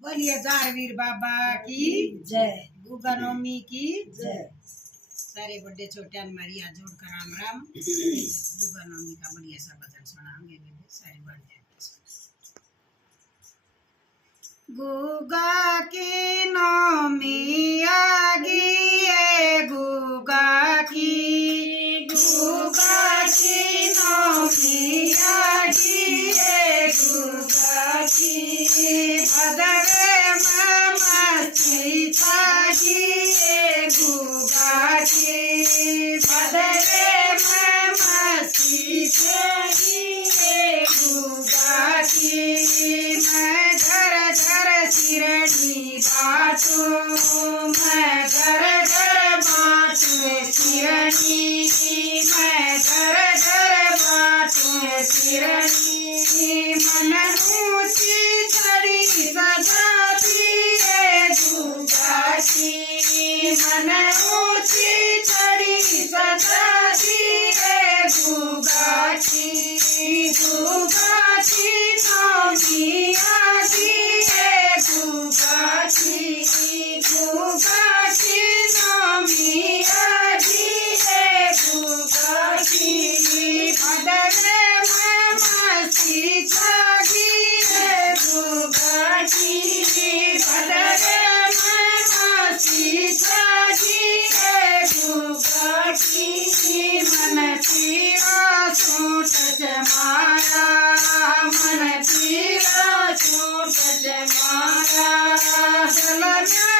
बोलिए जारवीर बाबा की जय। गुगा नवमी की जय। सारे बड़े छोटे हमारी हाथ जोड़कर राम राम। गुगा नवमी का बढ़िया सा भजन सुनाएंगे सारी बातें। गुगा की नवमी आ गई है, गुगा की नवमी आ गई है, गुगा की भदरे में मस्ती छागी है, गुगा की भदरे में मस्ती छागी है, गुगा की मैं घर घर चिरणी बाटू, मैं घर घर बाटू चिरणी, मैं घर घर बाटू चिरणी, मन ऊंची छड़ी सजाती है गुगा की, मन ऊंची छड़ी सजाती है गुगा की, गुगा की नवमी आ गई है, गुगा की नवमी आ गई है, गुगा की भदरे में मस्ती छागी है, गुगा की भदरे में मस्ती छागी है, गुगा की मन पीरा सूट जमाया, मन पीरा सूट जमाया, चलना